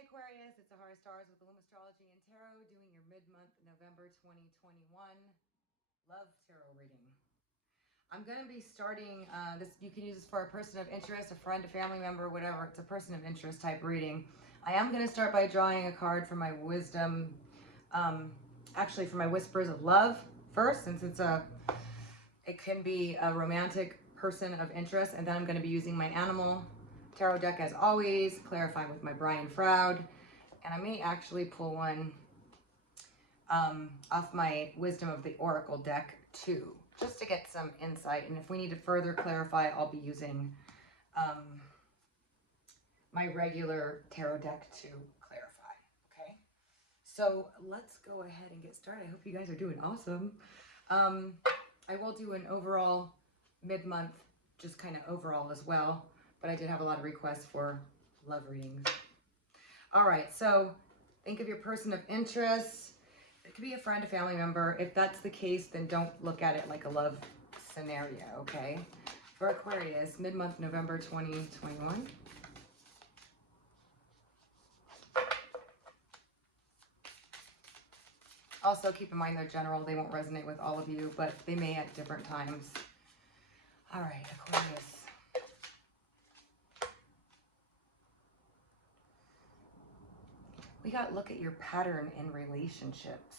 Hey Aquarius, it's Zahara Stars with Illum Astrology and Tarot doing your mid-month November 2021 love tarot reading. I'm going to be starting this. You can use this for a person of interest, a friend, a family member, whatever. It's a person of interest type reading. I am going to start by drawing a card for my wisdom, actually for my whispers of love first, since it can be a romantic person of interest, and then I'm going to be using my animal tarot deck as always, clarifying with my Brian Froud, and I may actually pull one off my Wisdom of the Oracle deck too, just to get some insight. And if we need to further clarify, I'll be using my regular tarot deck to clarify. Okay, so let's go ahead and get started. I hope you guys are doing awesome. I will do an overall mid-month, just kind of overall as well, but I did have a lot of requests for love readings. All right, so think of your person of interest. It could be a friend, a family member. If that's the case, then don't look at it like a love scenario, okay? For Aquarius, mid-month November 2021. Also, keep in mind they're general. They won't resonate with all of you, but they may at different times. All right, Aquarius. We got look at your pattern in relationships.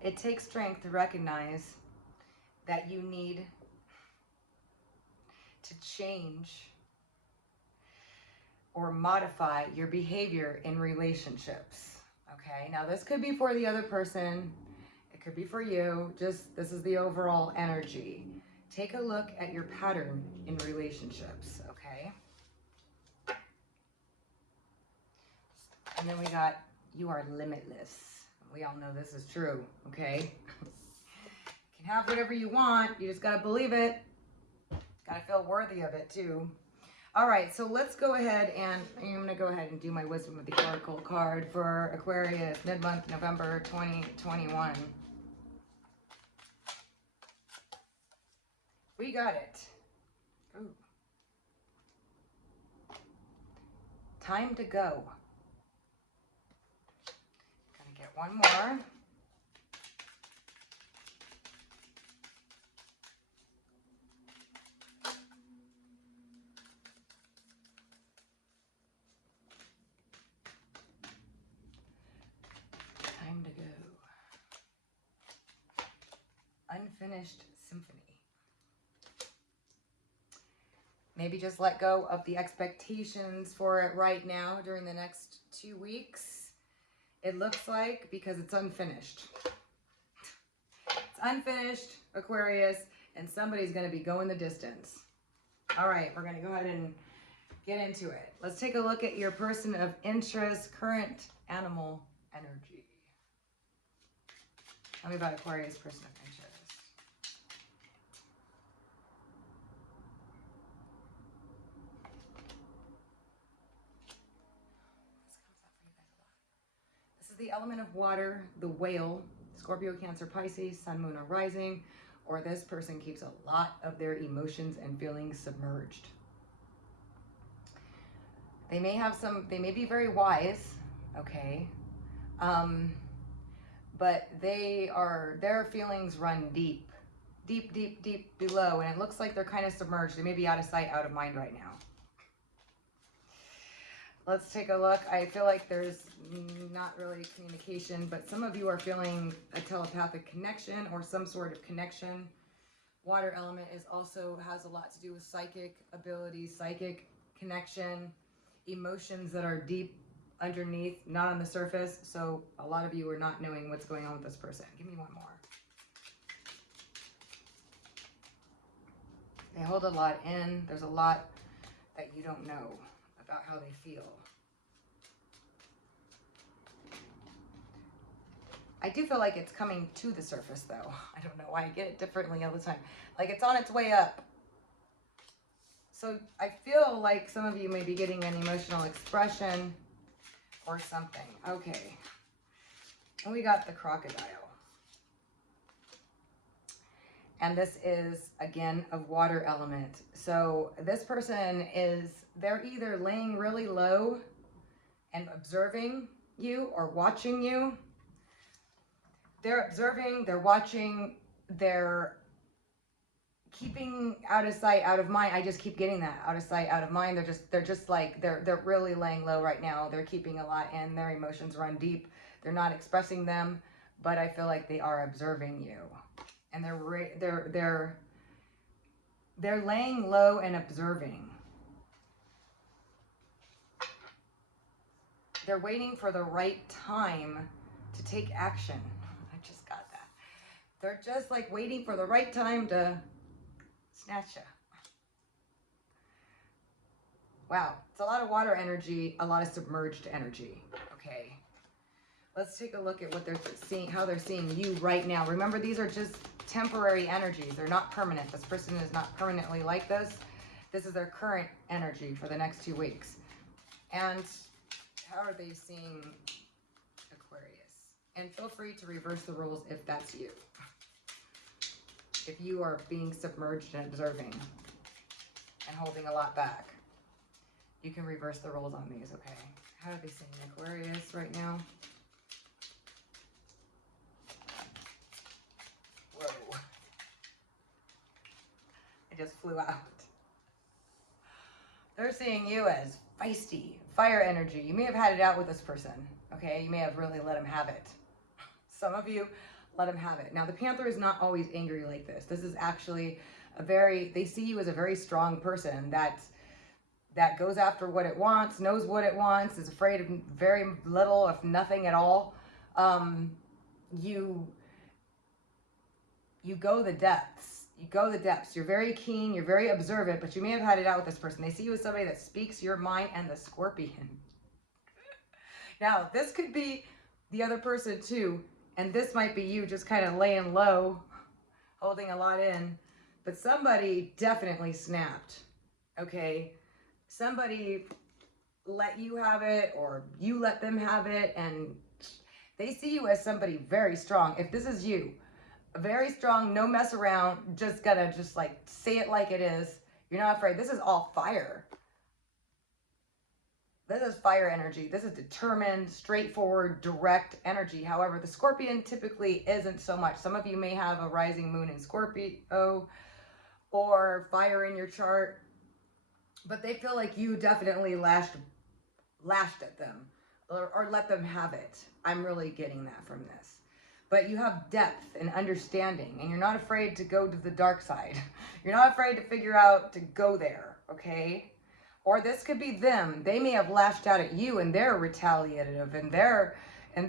It takes strength to recognize that you need to change or modify your behavior in relationships. Okay, now this could be for the other person. It could be for you. Just this is the overall energy. Take a look at your pattern in relationships, okay? And then we got, you are limitless. We all know this is true, okay? You can have whatever you want. You just got to believe it. Got to feel worthy of it too. All right, so let's go ahead and I'm going to go ahead and do my Wisdom of the Oracle card for Aquarius, mid-month November 2021. We got it. Ooh. Time to go. Gonna get one more. Time to go. Unfinished symphony. Maybe just let go of the expectations for it right now during the next 2 weeks. It looks like, because it's unfinished. It's unfinished, Aquarius, and somebody's going to be going the distance. All right, we're going to go ahead and get into it. Let's take a look at your person of interest, current animal energy. Tell me about Aquarius person of interest. This is the element of water, the whale, Scorpio, Cancer, Pisces, Sun, Moon, or Rising, or this person keeps a lot of their emotions and feelings submerged. They may have they may be very wise, okay? But their feelings run deep below, and it looks like they're kind of submerged. They may be out of sight, out of mind right now. Let's take a look. I feel like there's not really communication, but some of you are feeling a telepathic connection or some sort of connection. Water element has a lot to do with psychic abilities, psychic connection, emotions that are deep underneath, not on the surface. So a lot of you are not knowing what's going on with this person. Give me one more. They hold a lot in. There's a lot that you don't know about how they feel. I do feel like it's coming to the surface though. I don't know why I get it differently all the time. Like it's on its way up. So I feel like some of you may be getting an emotional expression or something. Okay. And we got the crocodile. And this is, again, a water element. So this person they're either laying really low and observing you or watching you. They're observing, they're watching, they're keeping out of sight, out of mind. I just keep getting that, out of sight, out of mind. They're just like, they're really laying low right now. They're keeping a lot in. Their emotions run deep. They're not expressing them, but I feel like they are observing you. And they're laying low and observing. They're waiting for the right time to take action. I just got that. They're just like waiting for the right time to snatch you. Wow, it's a lot of water energy, a lot of submerged energy. Okay, let's take a look at what they're seeing, how they're seeing you right now. Remember, these are just temporary energies. They're not permanent. This person is not permanently like this. This is their current energy for the next 2 weeks. And how are they seeing Aquarius? And feel free to reverse the roles if that's you. If you are being submerged and observing and holding a lot back, you can reverse the roles on these, okay? How are they seeing Aquarius right now? Whoa. It just flew out. They're seeing you as feisty, fire energy. You may have had it out with this person, okay? You may have really let him have it. Some of you let him have it. Now, the Panther is not always angry like this. This is actually they see you as a very strong person that goes after what it wants, knows what it wants, is afraid of very little, if nothing at all. You go the depths. You go the depths. You're very keen. You're very observant, but you may have had it out with this person. They see you as somebody that speaks your mind, and the Scorpion. Now, this could be the other person too, and this might be you just kind of laying low, holding a lot in, but somebody definitely snapped, okay? Somebody let you have it, or you let them have it, and they see you as somebody very strong. If this is you, very strong, no mess around, just gotta just like say it like it is. You're not afraid. This is all fire. This is fire energy. This is determined, straightforward, direct energy. However, the Scorpion typically isn't so much. Some of you may have a rising moon in Scorpio or fire in your chart, but they feel like you definitely lashed at them or let them have it. I'm really getting that from this. But you have depth and understanding, and you're not afraid to go to the dark side. You're not afraid to figure out to go there, okay? Or this could be them. They may have lashed out at you, and they're retaliative, and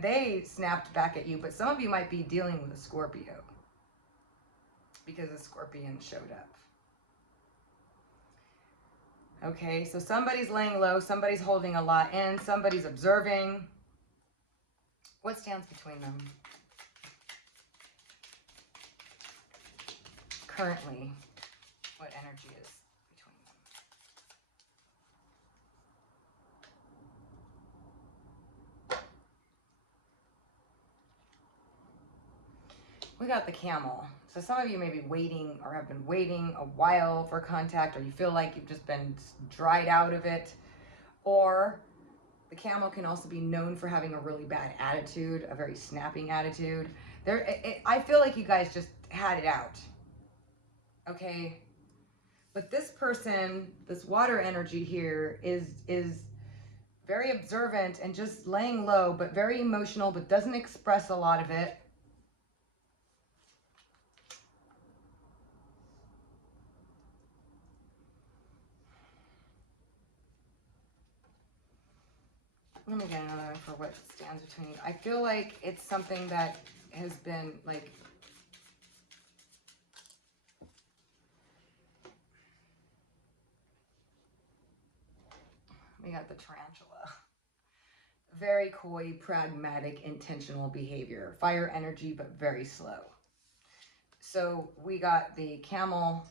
they snapped back at you. But some of you might be dealing with a Scorpio because a Scorpion showed up. Okay, so somebody's laying low, somebody's holding a lot in, somebody's observing. What stands between them? Currently, what energy is between them? We got the Camel. So some of you may be waiting or have been waiting a while for contact, or you feel like you've just been dried out of it. Or the Camel can also be known for having a really bad attitude, a very snapping attitude. I feel like you guys just had it out. Okay, but this person, this water energy here is very observant and just laying low, but very emotional, but doesn't express a lot of it. Let me get another one for what stands between you. I feel like it's something that has been like, we got the Tarantula. Very coy, pragmatic, intentional behavior. Fire energy, but very slow. So we got the Camel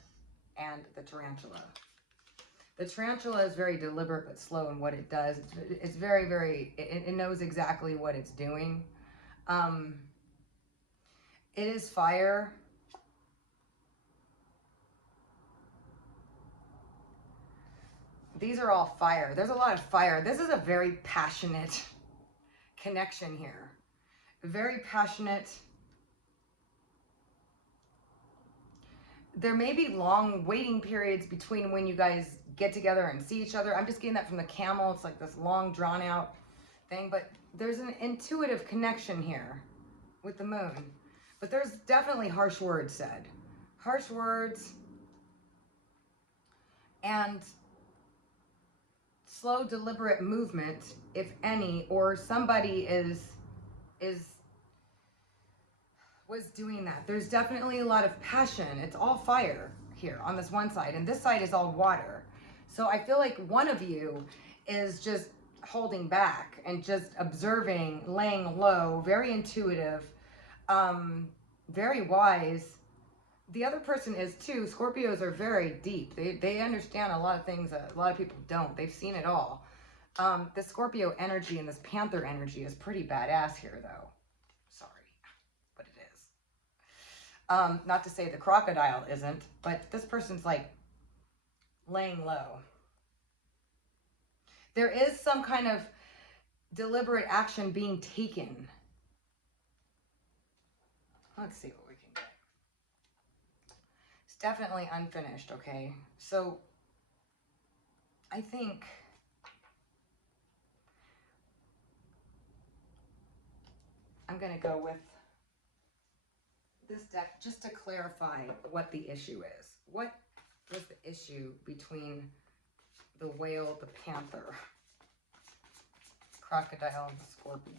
and the Tarantula. The Tarantula is very deliberate but slow in what it does. It's very, very, it knows exactly what it's doing. It is fire. these are all fire. There's a lot of fire. This is a very passionate connection here. Very passionate. There may be long waiting periods between when you guys get together and see each other. I'm just getting that from the camel. It's like this long drawn out thing, but there's an intuitive connection here with the moon. But there's definitely harsh words said. Harsh words and slow, deliberate movement, if any, or somebody was doing that. There's definitely a lot of passion. It's all fire here on this one side, and this side is all water. So I feel like one of you is just holding back and just observing, laying low, very intuitive, very wise. The other person is too. Scorpios are very deep. They understand a lot of things that a lot of people don't. They've seen it all. The Scorpio energy and this Panther energy is pretty badass here, though. Sorry, but it is. Not to say the crocodile isn't, but this person's like laying low. There is some kind of deliberate action being taken. Let's see what we can get. It's definitely unfinished, okay? So I think I'm going to go with this deck just to clarify what the issue is. What was the issue between the whale, the panther, crocodile, and the scorpion?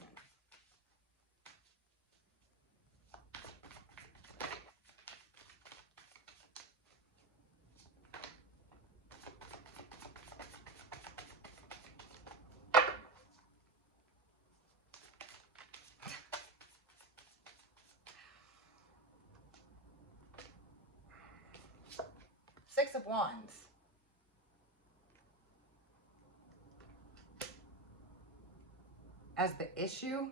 Six of Wands. As the issue.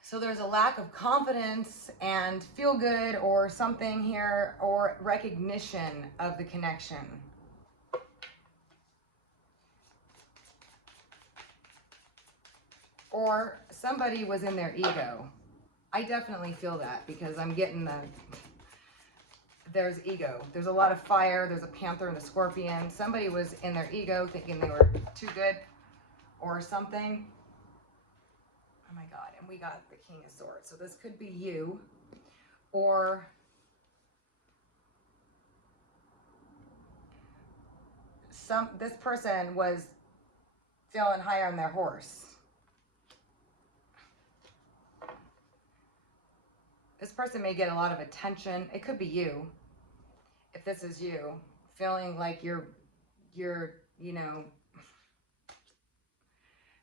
So there's a lack of confidence and feel good or something here, or recognition of the connection. Or somebody was in their ego. I definitely feel that because I'm getting there's ego. There's a lot of fire. There's a panther and a scorpion. Somebody was in their ego thinking they were too good or something. Oh my God. And we got the King of Swords. So this could be you, or this person was feeling high on their horse. This person may get a lot of attention. It could be you. If this is you, feeling like you're, you know,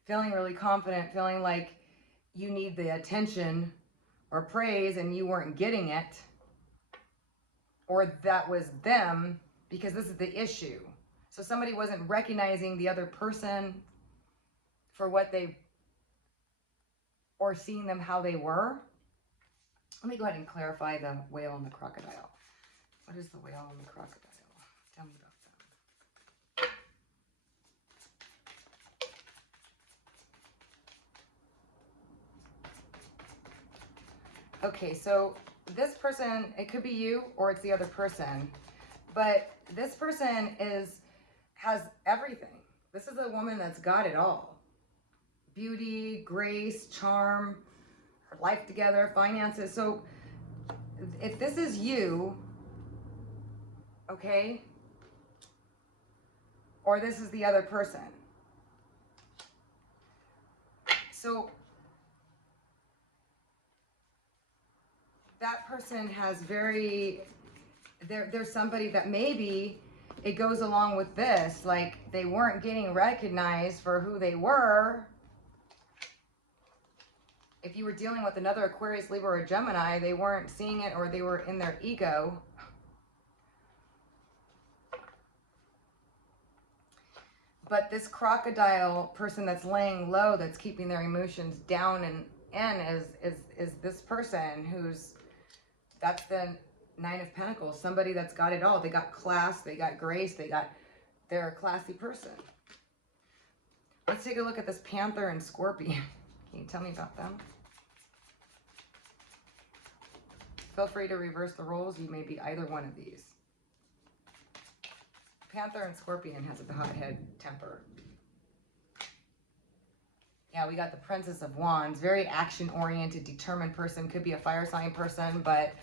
feeling really confident, feeling like you need the attention or praise and you weren't getting it, or that was them, because this is the issue. So somebody wasn't recognizing the other person for what they, or seeing them how they were. Let me go ahead and clarify the whale and the crocodile. What is the whale and the crocodile? Tell me about them. Okay, so this person, it could be you or it's the other person, but this person has everything. This is a woman that's got it all. Beauty, grace, charm, her life together, finances. So if this is you, okay, or this is the other person. So that person has there's somebody that maybe it goes along with this, like they weren't getting recognized for who they were. If you were dealing with another Aquarius, Libra, or Gemini, they weren't seeing it, or they were in their ego. But this crocodile person that's laying low, that's keeping their emotions down and in, is this person that's the Nine of Pentacles. Somebody that's got it all. They got class, they got grace, they got They're a classy person. Let's take a look at this Panther and Scorpion. Can you tell me about them? Feel free to reverse the roles. You may be either one of these. Panther and Scorpion has a hothead temper. Yeah, we got the Princess of Wands. Very action-oriented, determined person. Could be a fire sign person, but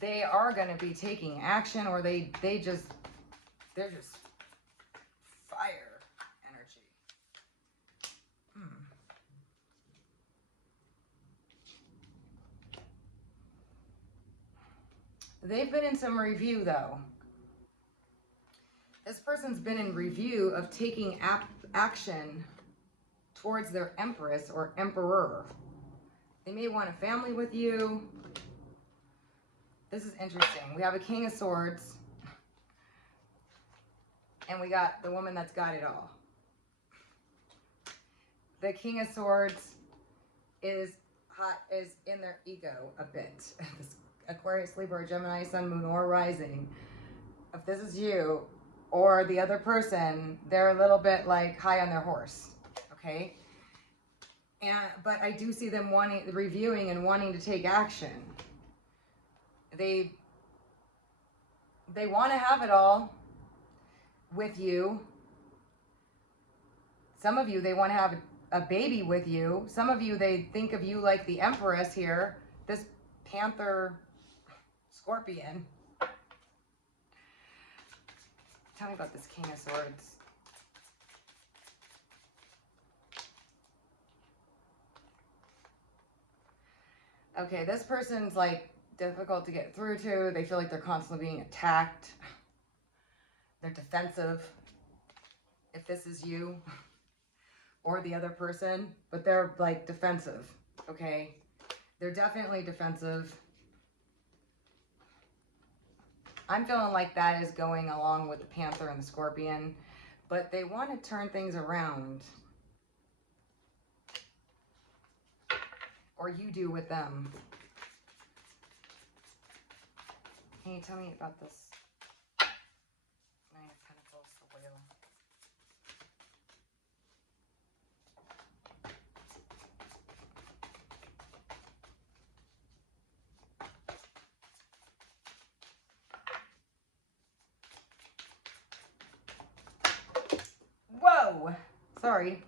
they are going to be taking action, or they're just fire energy. They've been in some review, though. This person's been in review of taking action towards their Empress or Emperor. They may want a family with you. This is interesting. We have a King of Swords. And we got the woman that's got it all. The King of Swords is in their ego a bit. This Aquarius, Libra, Gemini, Sun, Moon, or Rising. If this is you or the other person, they're a little bit like high on their horse. Okay? But I do see them reviewing and wanting to take action. They want to have it all with you. Some of you, they want to have a baby with you. Some of you, they think of you like the Empress here. This Panther Scorpion. Tell me about this King of Swords. Okay, this person's like difficult to get through to. They feel like they're constantly being attacked. They're defensive. If this is you or the other person, but they're like defensive, okay? They're definitely defensive. I'm feeling like that is going along with the Panther and the Scorpion, but they want to turn things around. Or you do with them. Can you tell me about this Nine of Pentacles, the whale? Whoa! Sorry.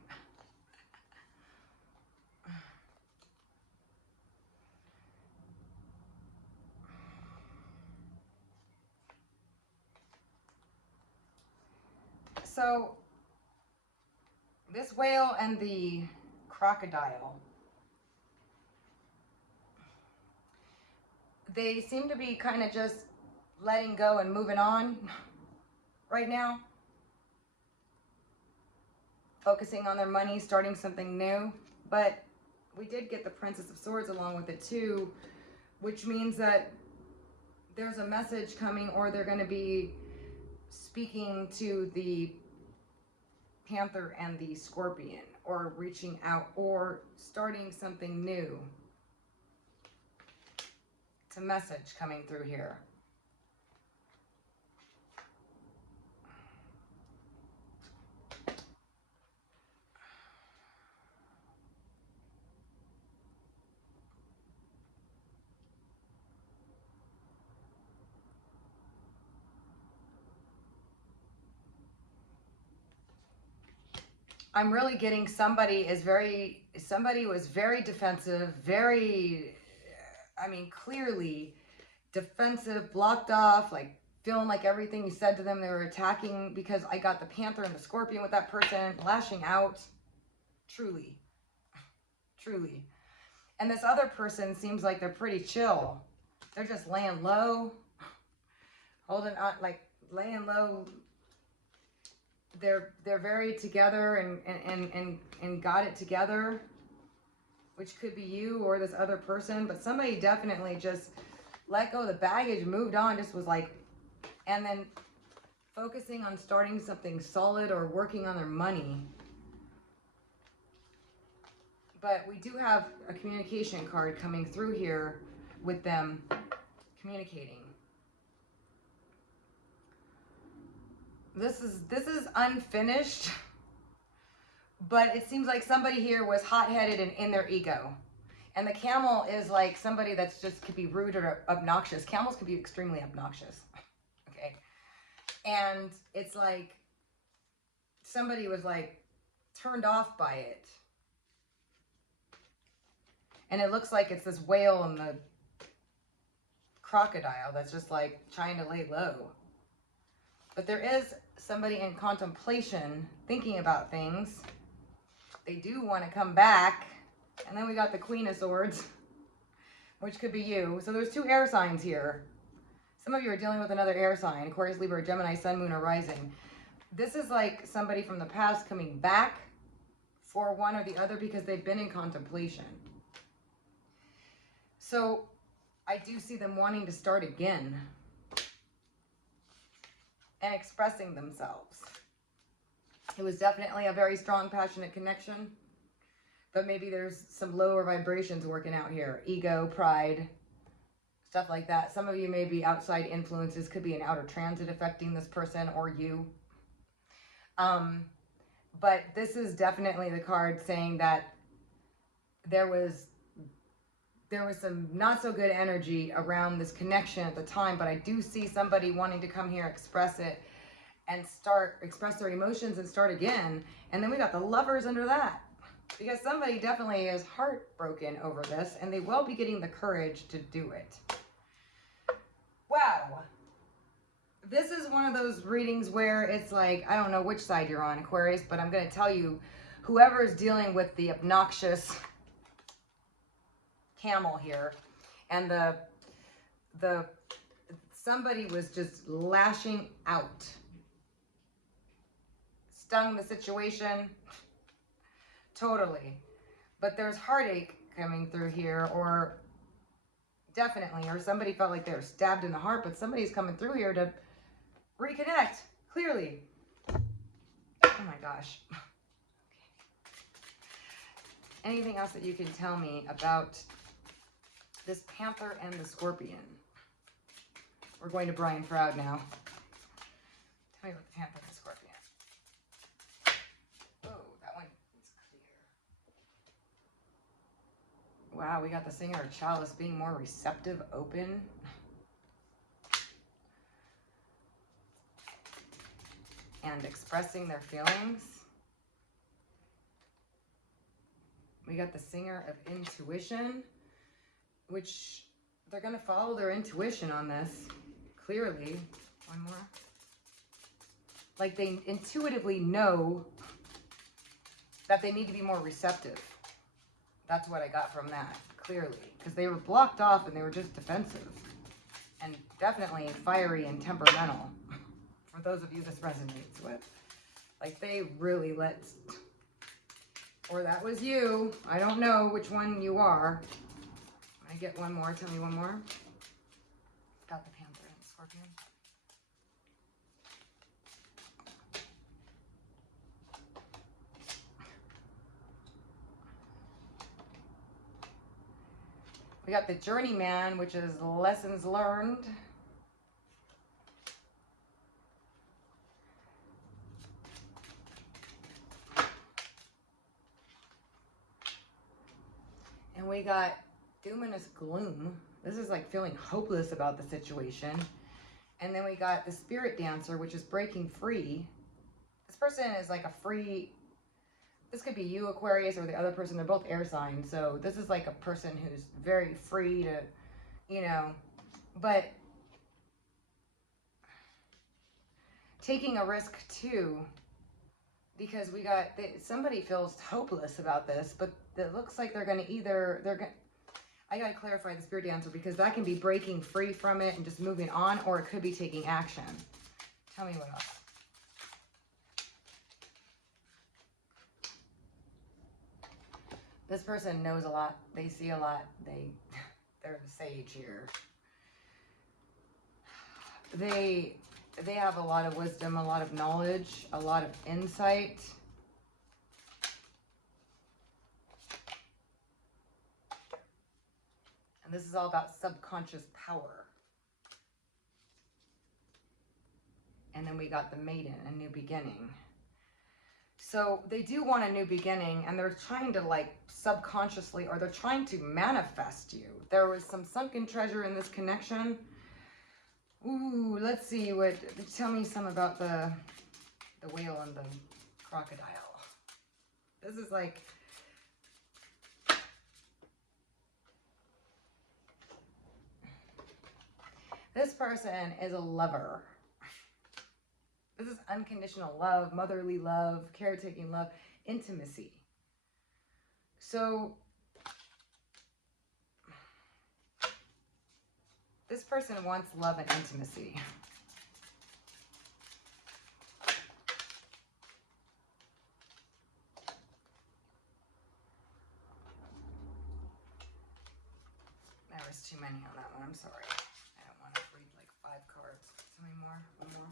So, this whale and the crocodile, they seem to be kind of just letting go and moving on right now. Focusing on their money, starting something new. But we did get the Princess of Swords along with it too, which means that there's a message coming, or they're going to be speaking to the Panther and the Scorpion, or reaching out, or starting something new. It's a message coming through here. I'm really getting somebody was very defensive, clearly defensive, blocked off, like feeling like everything you said to them, they were attacking, because I got the Panther and the Scorpion with that person, lashing out, truly. And this other person seems like they're pretty chill. They're just laying low, holding on, like laying low. They're very together and got it together, which could be you or this other person, but somebody definitely just let go of the baggage, moved on, just was like, and then focusing on starting something solid or working on their money. But we do have a communication card coming through here with them communicating. This is unfinished, but it seems like somebody here was hot-headed and in their ego. And the camel is like somebody that's just could be rude or obnoxious. Camels could be extremely obnoxious. Okay. And it's like somebody was like turned off by it. And it looks like it's this whale and the crocodile that's just like trying to lay low. But there is somebody in contemplation thinking about things. They do want to come back. And then we got the Queen of Swords, which could be you. So there's 2 air signs here. Some of you are dealing with another air sign, Aquarius, Libra, Gemini, Sun, Moon, or Rising. This is like somebody from the past coming back for one or the other because they've been in contemplation. So I do see them wanting to start again and expressing themselves. It was definitely a very strong, passionate connection. But maybe there's some lower vibrations working out here. Ego, pride, stuff like that. Some of you may be outside influences. Could be an outer transit affecting this person or you. But this is definitely the card saying that there was some not so good energy around this connection at the time. But I do see somebody wanting to come here, express it, and express their emotions and start again. And then we got the Lovers under that. Because somebody definitely is heartbroken over this, and they will be getting the courage to do it. Wow. This is one of those readings where it's like, I don't know which side you're on, Aquarius, but I'm going to tell you, whoever is dealing with the obnoxious camel here, and the somebody was just lashing out. Stung the situation. Totally. But there's heartache coming through here, or definitely, or somebody felt like they were stabbed in the heart, but somebody's coming through here to reconnect, clearly. Oh my gosh. Okay. Anything else that you can tell me about this Panther and the Scorpion? We're going to Brian Froud now. Tell me about the Panther and the Scorpion. Wow, we got the Singer of Chalice being more receptive, open. And expressing their feelings. We got the Singer of Intuition, which they're going to follow their intuition on this, clearly. One more. Like they intuitively know that they need to be more receptive. That's what I got from that, clearly. Because they were blocked off and they were just defensive. And definitely fiery and temperamental. For those of you this resonates with. Like they really let... Or that was you. I don't know which one you are. I get one more. Tell me one more. About the Panther and the Scorpion. We got the Journeyman, which is lessons learned. And we got Dominus Gloom. This is like feeling hopeless about the situation. And then we got the Spirit Dancer, which is breaking free. This person is like a free... This could be you, Aquarius, or the other person. They're both air signs. So this is like a person who's very free to, you know, but taking a risk too, because we got, somebody feels hopeless about this, but it looks like they're going to either, I got to clarify the Spirit Dancer, because that can be breaking free from it and just moving on, or it could be taking action. Tell me what else. This person knows a lot. They see a lot. They're the sage here. They have a lot of wisdom, a lot of knowledge, a lot of insight. And this is all about subconscious power. And then we got the Maiden, a new beginning. So they do want a new beginning, and they're trying to like subconsciously, or they're trying to manifest you. There was some sunken treasure in this connection. Ooh, let's see what, tell me some about the whale and the crocodile. This is like, this person is a lover. This is unconditional love, motherly love, caretaking love, intimacy. So this person wants love and intimacy. There was too many on that one. I'm sorry. I don't want to read like 5 cards. Tell me more. One more.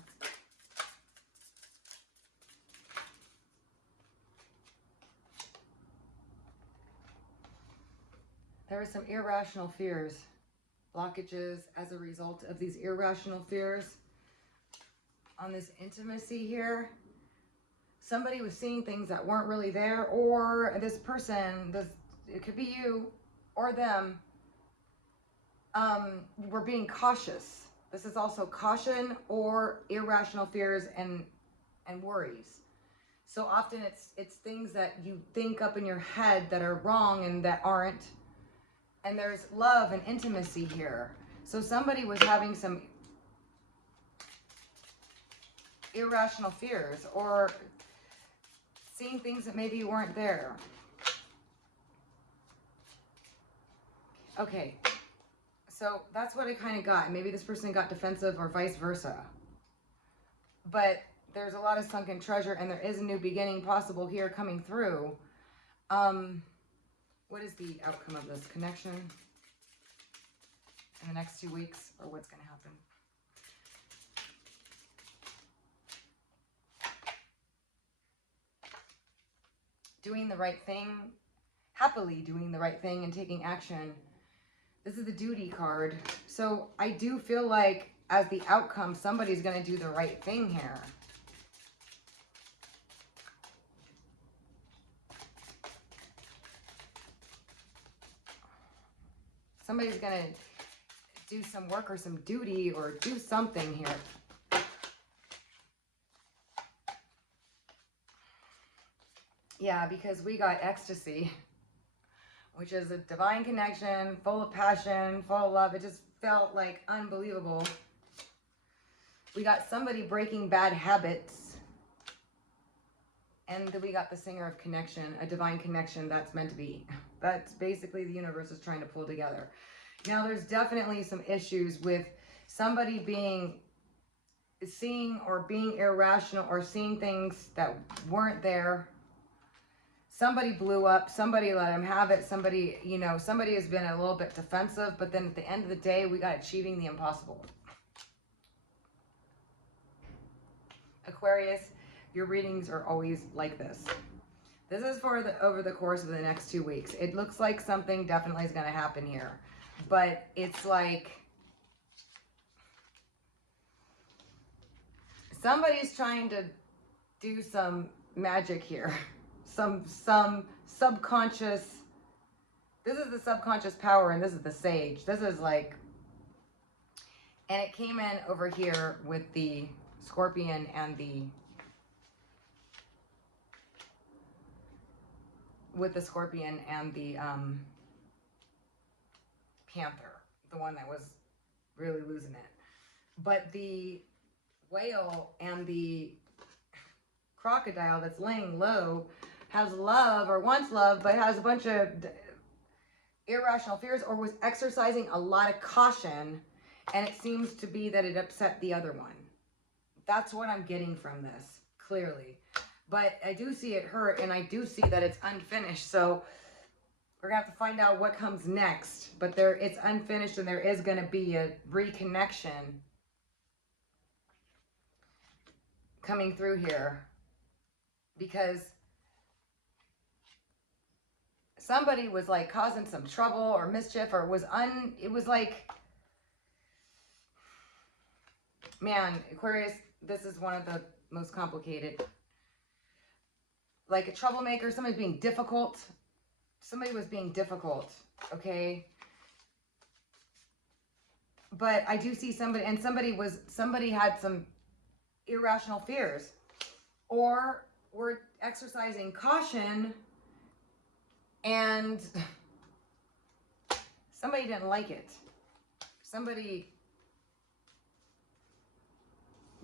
There were some irrational fears, blockages as a result of these irrational fears on this intimacy here. Somebody was seeing things that weren't really there, or this person, it could be you or them, were being cautious. This is also caution or irrational fears and worries. So often it's things that you think up in your head that are wrong and that aren't. And there's love and intimacy here. So somebody was having some irrational fears or seeing things that maybe weren't there. Okay, so that's what I kind of got. Maybe this person got defensive or vice versa. But there's a lot of sunken treasure, and there is a new beginning possible here coming through. What is the outcome of this connection in the next 2 weeks, or what's going to happen? Doing the right thing, happily doing the right thing and taking action. This is the duty card. So I do feel like as the outcome, somebody's going to do the right thing here. Somebody's going to do some work or some duty or do something here. Yeah, because we got ecstasy, which is a divine connection, full of passion, full of love. It just felt like unbelievable. We got somebody breaking bad habits. And then we got the singer of connection, a divine connection that's meant to be. That's basically the universe is trying to pull together. Now, there's definitely some issues with somebody seeing or being irrational or seeing things that weren't there. Somebody blew up, somebody let him have it, somebody has been a little bit defensive, but then at the end of the day, we got achieving the impossible. Aquarius, your readings are always like this. This is for over the course of the next 2 weeks. It looks like something definitely is going to happen here. But it's like somebody's trying to do some magic here. Some subconscious. This is the subconscious power, and this is the sage. This is like, and it came in over here with the scorpion and the panther, the one that was really losing it. But the whale and the crocodile that's laying low has love or wants love, but has a bunch of irrational fears or was exercising a lot of caution, and it seems to be that it upset the other one. That's what I'm getting from this, clearly. But I do see it hurt, and I do see that it's unfinished. So we're going to have to find out what comes next. But it's unfinished, and there is going to be a reconnection coming through here. Because somebody was like causing some trouble or mischief, or it was like, man, Aquarius, this is one of the most complicated. Like a troublemaker, somebody's being difficult. Somebody was being difficult, okay? But I do see somebody, and somebody had some irrational fears, or were exercising caution, and somebody didn't like it.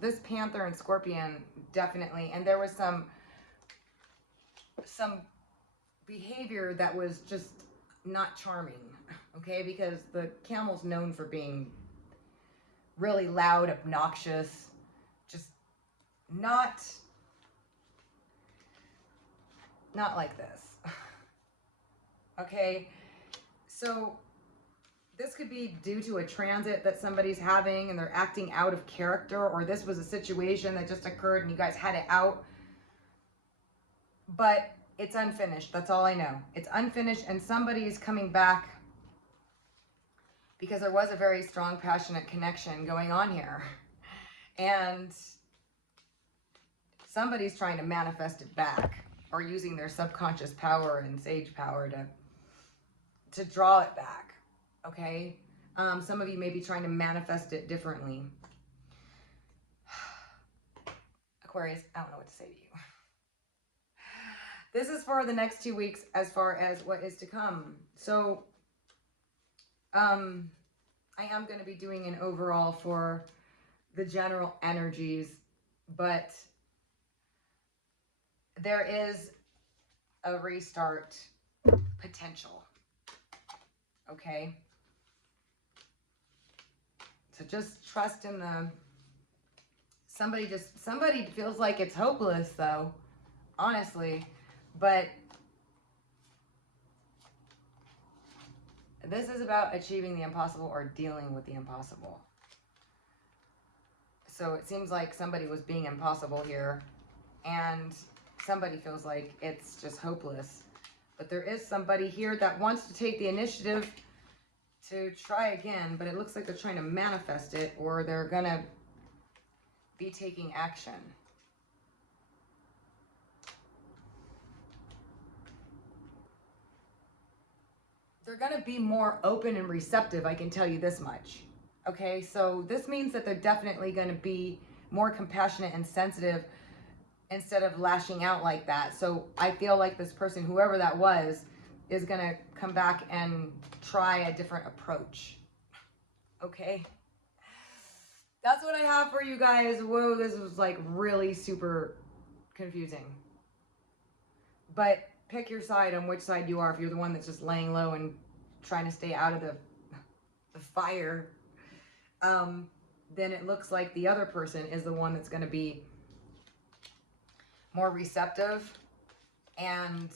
This Panther and Scorpion, definitely, and there was some behavior that was just not charming, okay? Because the Camel's known for being really loud, obnoxious, just not like this, okay? So this could be due to a transit that somebody's having and they're acting out of character, or this was a situation that just occurred and you guys had it out. But it's unfinished. That's all I know. It's unfinished, and somebody is coming back because there was a very strong, passionate connection going on here. And somebody's trying to manifest it back, or using their subconscious power and sage power to draw it back. Okay? Some of you may be trying to manifest it differently. Aquarius, I don't know what to say to you. This is for the next 2 weeks as far as what is to come. So, I am going to be doing an overall for the general energies, but there is a restart potential. Okay? So just trust in somebody feels like it's hopeless though, honestly. But this is about achieving the impossible or dealing with the impossible. So it seems like somebody was being impossible here, and somebody feels like it's just hopeless. But there is somebody here that wants to take the initiative to try again, but it looks like they're trying to manifest it, or they're going to be taking action. They're going to be more open and receptive, I can tell you this much. Okay, so this means that they're definitely going to be more compassionate and sensitive instead of lashing out like that. So I feel like this person, whoever that was, is going to come back and try a different approach. Okay? That's what I have for you guys. Whoa, this was like really super confusing. But pick your side on which side you are. If you're the one that's just laying low and trying to stay out of the fire, then it looks like the other person is the one that's going to be more receptive and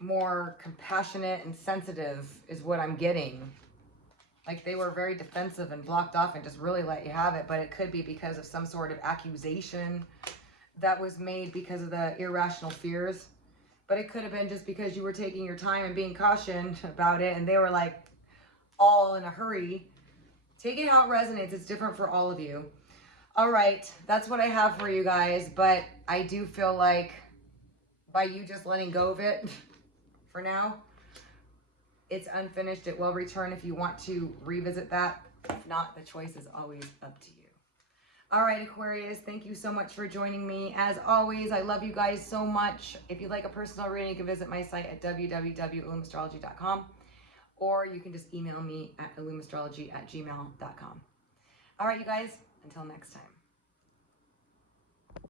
more compassionate and sensitive is what I'm getting. Like they were very defensive and blocked off and just really let you have it. But it could be because of some sort of accusation that was made because of the irrational fears. But it could have been just because you were taking your time and being cautioned about it, and they were like all in a hurry. Take it how it resonates. It's different for all of you. All right, that's what I have for you guys. But I do feel like by you just letting go of it for now, it's unfinished. It will return if you want to revisit that. If not, the choice is always up to you. All right, Aquarius, thank you so much for joining me. As always, I love you guys so much. If you'd like a personal reading, you can visit my site at www.illumastrology.com, or you can just email me at illumastrology@gmail.com. All right, you guys, until next time.